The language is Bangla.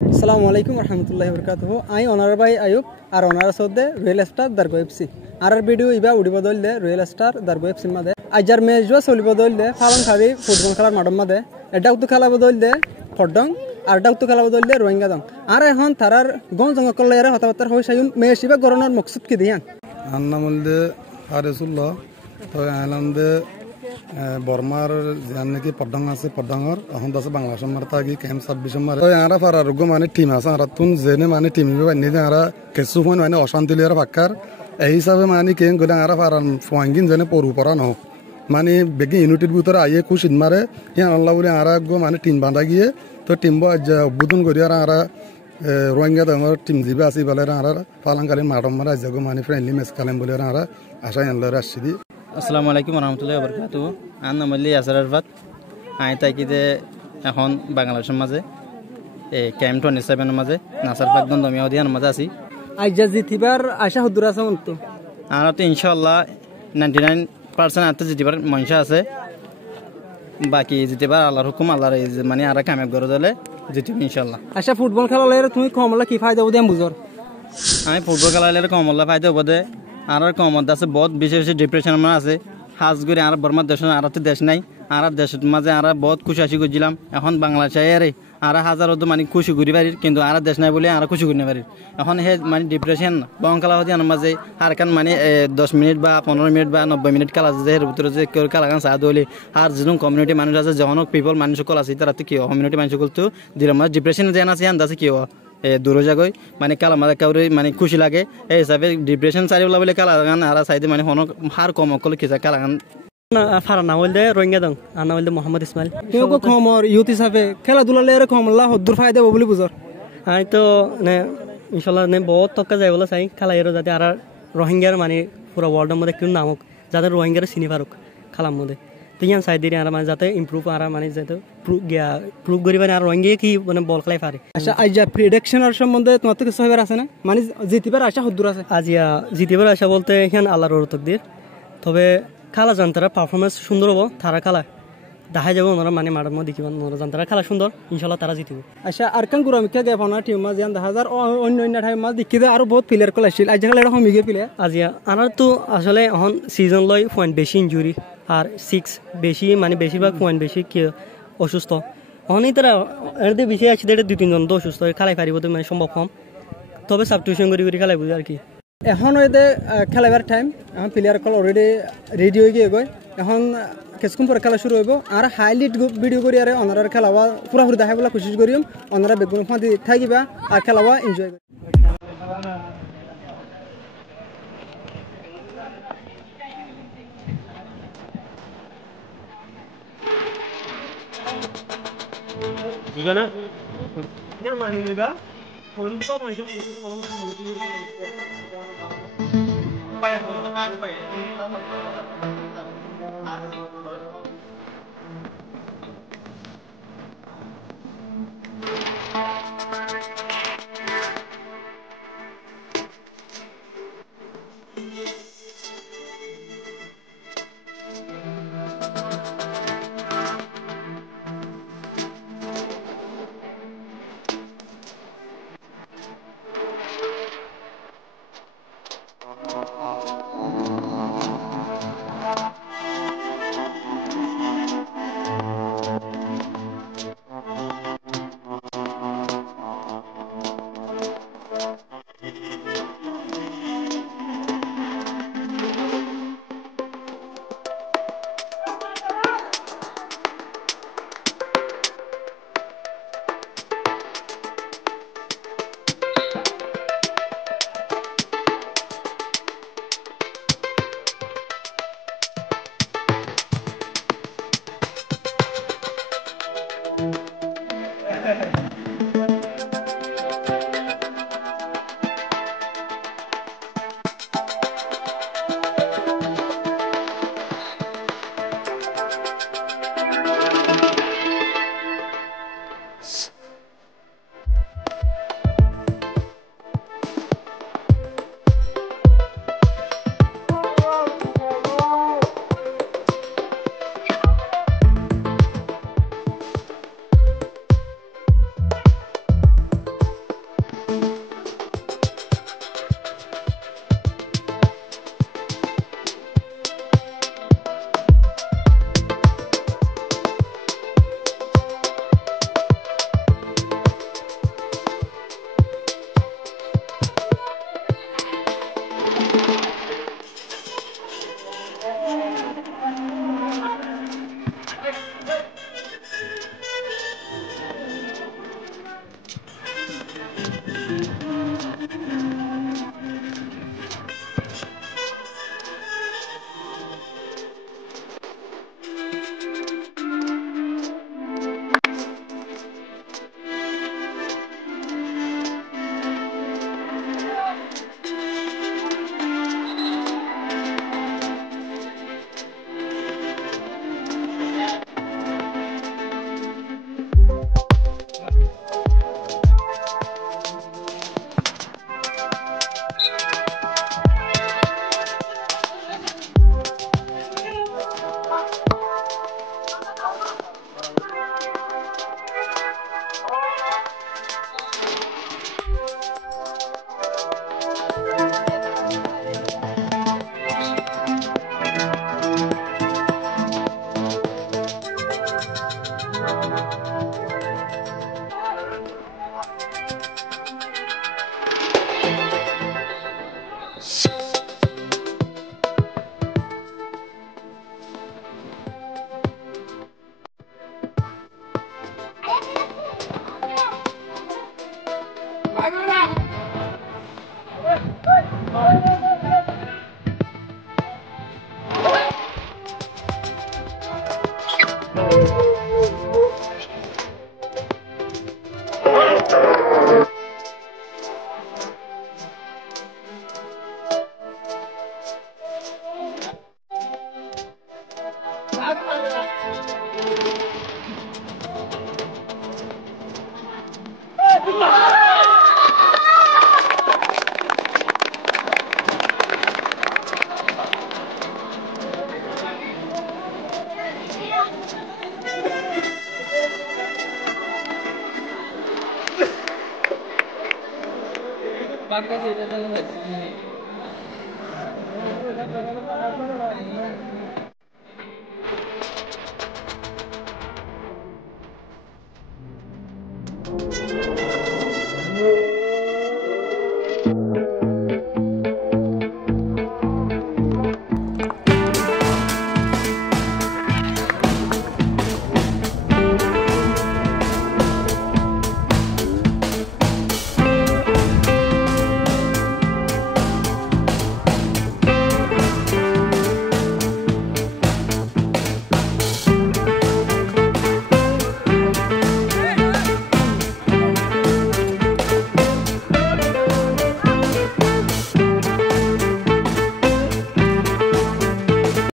আসসালামু আলাইকুম রহমতুল্লাহি বরকাতুহু। আই অনার ভাই আয়ুব আর অনার সদ্দে রয়্যাল স্টার দারগো এফসি আর ভিডিও ইবা উড়িব দইলে রয়্যাল স্টার দারগো এফসি মাদে আজার ম্যাচ জুয়া চলিব দইলে ফালন খাবি ফুটবল খেলার মাঠম মাদে এটা উত্তু খেলাব দইলে ফডং আর এটা উত্তু খেলাব দইলে রোহিঙ্গা দং আর এখন তারার গঞ্জ কল্লাইয়ারে হতাবার্তার হই সাইম মেসিবা গরনের মকসুদ কি দিয়ান আন্না মধ্যে হারেসুল্লাহ তো আইল্যান্ডে বর্মার যান নাকি পড্ডং আছে পড্ডংর এখন আছে বাংলাদেশের মার থাকি ক্যাম্প 26 মারে তো আরা ফার আরোগ্য মানে টিম আছে আর তুন জেনে মানে টিম বানি দে আরা কেসু ফোন মানে অশান্তি লিয়ার ফাক্কার এই হিসাবে মানে কেন গলে আরা ফার ফোয়াঙ্গিন জেনে পরু পরা ন মানে বেগি ইউনিটির ভিতরে আইয়ে খুশিদ মারে ইয়ান আল্লাহ বলে আরা গো মানে টিম বাঁধা গিয়ে তো টিম উদ্বোধন করি আর আরা রোহিঙ্গা দমর টিম জিবে আসি বলে আর পালাঙ্কালি মাঠম মারা যাগো মানে ফ্রেন্ডলি ম্যাচ খেলেন বলে আর আশা আল্লাহর আসছি। আসসালামু আলাইকুম রহমতুল্লাহি বরকাতুহু। আন নামলি আসার আরফাত আই তাইকিতে এখন বাংলাদেশের মাঝে ক্যাম্প 27 মাঝে নাসার পাক দন্দমিয়া দিয়ার মাঝে আছি। আইজা জিতিবার আশা হুদুর আছে অন্ত আর তো ইনশাআল্লাহ 99% আতে জিতিবার মনসা আছে, বাকি জিতিবার আল্লাহর হুকুম আল্লাহর মানে আর কামিয়াব করে দিলে জিতিব ইনশাআল্লাহ। আচ্ছা ফুটবল খেলালে তুমি কমলা কি ফায়দা দেন বুঝর? আমি ফুটবল খেলালে কমলা ফায়দা হবো আর কমত আছে বহুত বেশি বেশি ডিপ্রেশন আমার আছে হাজ করে আর বর্মার দেশ আর দেশ নাই আর দেশের মাঝে আর বহুত খুশি আসি করছিলাম। এখন বাংলাদেশে আর হাজার মানে খুশি করি পারি কিন্তু আর দেশ নাই বলে আর খুশি করতে পারি। এখন হে মানে ডিপ্রেশন বং খেলা হতে আমার মাঝে আর কান মানে 10 মিনিট বা 15 মিনিট বা 90 মিনিট খেলা যে এর ভিতরে যে কেউ খেলা গান চাহ দলি আর যেরকম কমিউনিটি মানুষ আছে যখন পিপল মানুষ সকল আছে তারা কি কমিউনিটি মানুষ সকল তো দিলাম ডিপ্রেশন যেন আছে আছে কি দূর জায়গায় মানে কালা মাঝে কাউরে মানে খুশি লাগে এই হিসাবে ডিপ্রেশন চারিওলা বলে কালা গান আর সাইডে মানে হার কম অকল কি কালা গান ফারা না হইলে রোহিঙ্গা দং আর না হইলে মোহাম্মদ ইসমাইল কেউ খমর ইউথ হিসাবে খেলাধুলা লেয়ারে কমলা হদ্দুর ফায়দা হবো বলে বুঝর? আমি তো নে ইনশাল্লাহ নে বহুত টক্কা যাই বলে চাই খেলা এর যাতে আর রোহিঙ্গার মানে পুরো ওয়ার্ল্ডের মধ্যে কেউ নামক যাতে রোহিঙ্গার চিনি পারুক খেলার মধ্যে তিন সাইড দিয়ে আর মানে যাতে ইম্প্রুভ আর মানে যাতে প্রুভ করি মানে আর রোহিঙ্গা কি মানে বল খেলাই পারে। আচ্ছা আইজা প্রেডিকশনের সম্বন্ধে তোমার তো কিছু হইবার আছে না, মানে জিতিবার আশা হদ্দুর আছে? আজিয়া জিতিবার আশা বলতে এখানে আল্লাহর রহমত তবে খেলা জান তারা পারফরমেন্স সুন্দর হবো তারা খেলা দেখা যাবো ওনারা মানে মাঠের মধ্যে দেখিব ওনারা জান তারা খেলা সুন্দর ইনশাল্লাহ তারা জিতিব। আচ্ছা আর কান গুরামিকা গেফনা টিম মাঝ জান দেখা যার অন্য অন্য ঠাই মাঝ দেখি আরো বহুত প্লেয়ার কল আসছিল আজ খেলা এরকম মিগে প্লেয়ার আজিয়া আনার তো আসলে এখন সিজন লয় পয়েন্ট বেশি ইঞ্জুরি আর 6 বেশি মানে বেশিরভাগ পয়েন্ট বেশি কি অসুস্থ অনেক তারা এর বেশি আছে 2-3 জন তো অসুস্থ খেলাই পারিব তো মানে সম্ভব কম, তবে সাবস্টিটিউশন করে খেলাই বুঝে আর কি। এখন হইতে খেলাবার টাইম এখন প্লেয়ার কল অলরেডি রেডি হয়ে গিয়ে গই এখন কিছুক্ষণ পরে খেলা শুরু হইব আর হাইলাইট ভিডিও করি আর অনারার খেলাবা পুরাপুরি দেখা বলা কোশিশ করিম অনারা বেগুন ফাঁদি থাকিবা আর খেলাবা এনজয় করি। Gimana? Bangka sih,